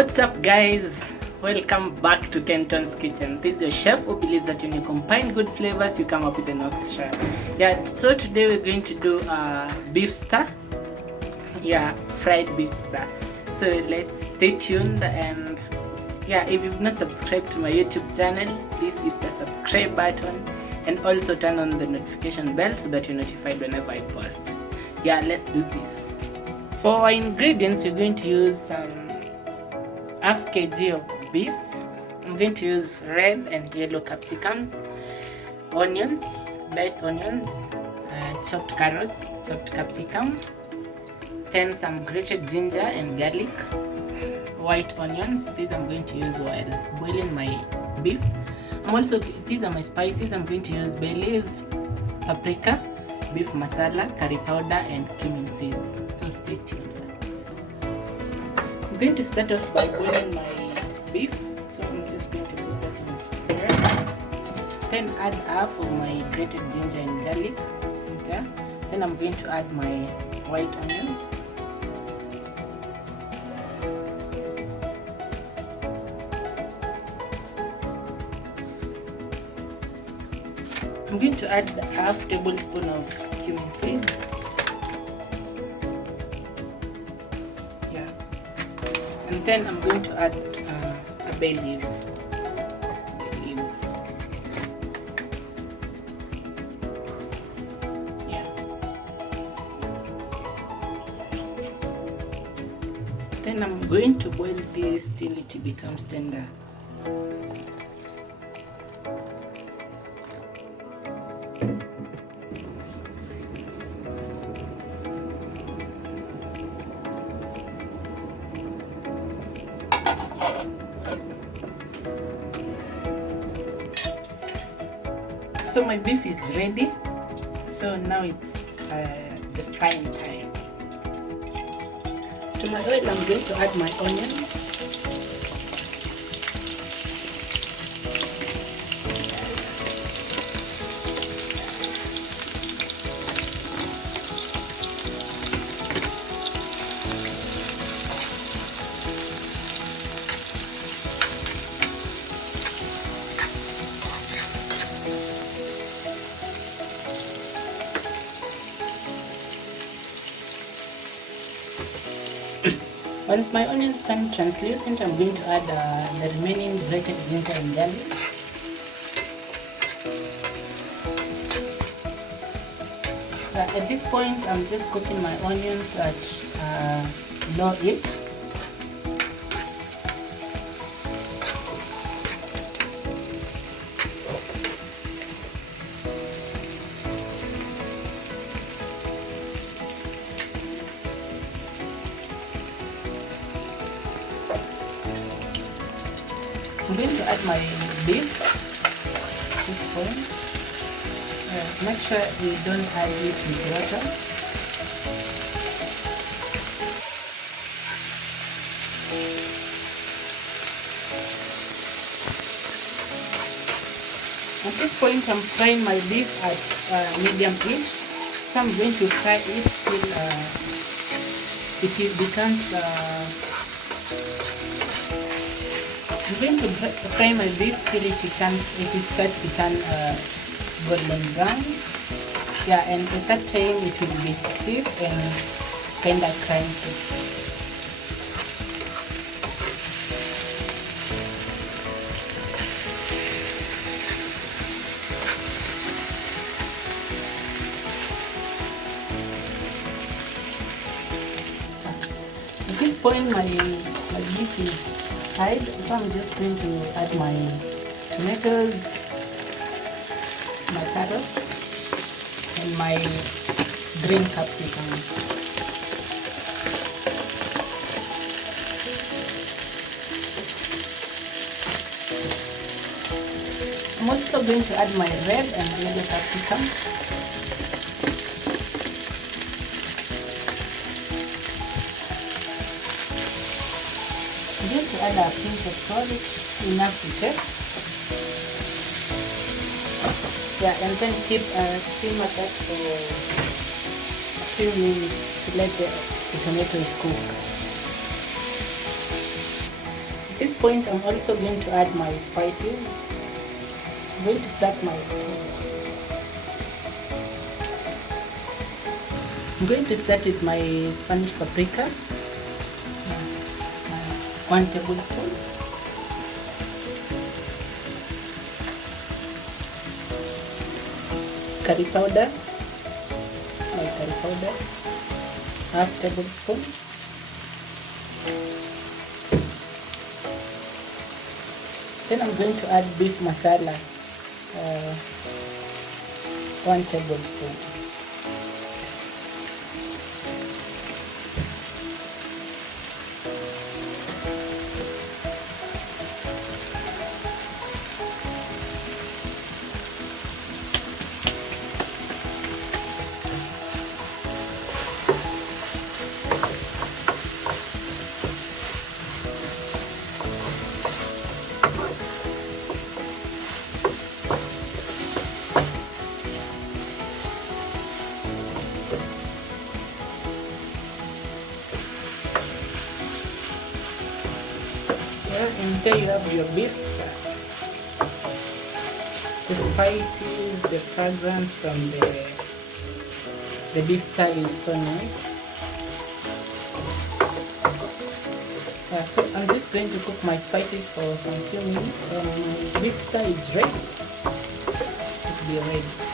What's up, guys? Welcome back to Kenton's Kitchen. This is your chef who believes that when you combine good flavors, you come up with an extra. Yeah, so today we're going to do a beef stir. Yeah, fried beef stir. So let's stay tuned, and yeah, if you've not subscribed to my YouTube channel, please hit the subscribe button and also turn on the notification bell so that you're notified whenever I post. Yeah, let's do this. For our ingredients, you're going to use half kg of beef. I'm going to use red and yellow capsicums, onions, diced onions, chopped carrots, chopped capsicum, then some grated ginger and garlic, white onions. These I'm going to use while boiling my beef. These are my spices. I'm going to use bay leaves, paprika, beef masala, curry powder, and cumin seeds. So stay tuned. I'm going to start off by boiling my beef. So I'm just going to put that in a sprayer. Then add half of my grated ginger and garlic in there. Then I'm going to add my white onions. I'm going to add half tablespoon of cumin seeds. Yeah. And then I'm going to add a bay leaf. Yeah. Then I'm going to boil this till it becomes tender. So my beef is ready. So now it's the frying time. To my oil, I'm going to add my onions. Once my onions turn translucent, I'm going to add the remaining grated ginger and garlic. At this point, I'm just cooking my onions at low heat. I'm going to add my beef at this point. Make sure you don't add it with water. At this point, I'm frying my beef at medium heat. So I'm going to fry it till it becomes I'm going to fry my beef till it starts to become golden brown. Yeah, and at that time it will be stiff and kind of crunchy. At this point, my beef is fried, so I'm just going to add my tomatoes, my carrots, and my green capsicum. I'm also going to add my red and yellow capsicum. I'm going to add a pinch of salt, enough to taste. Yeah, and then keep simmer that for a few minutes to let the tomatoes cook. this point, I'm also going to add my spices. I'm going to start with my Spanish paprika, 1 tablespoon. Curry powder, half tablespoon. Then I'm going to add beef masala, 1 tablespoon. And there you have your beef star. The spices, the fragrance from the beef star is so nice. So I'm just going to cook my spices for some few minutes, and beef star is ready to be ready.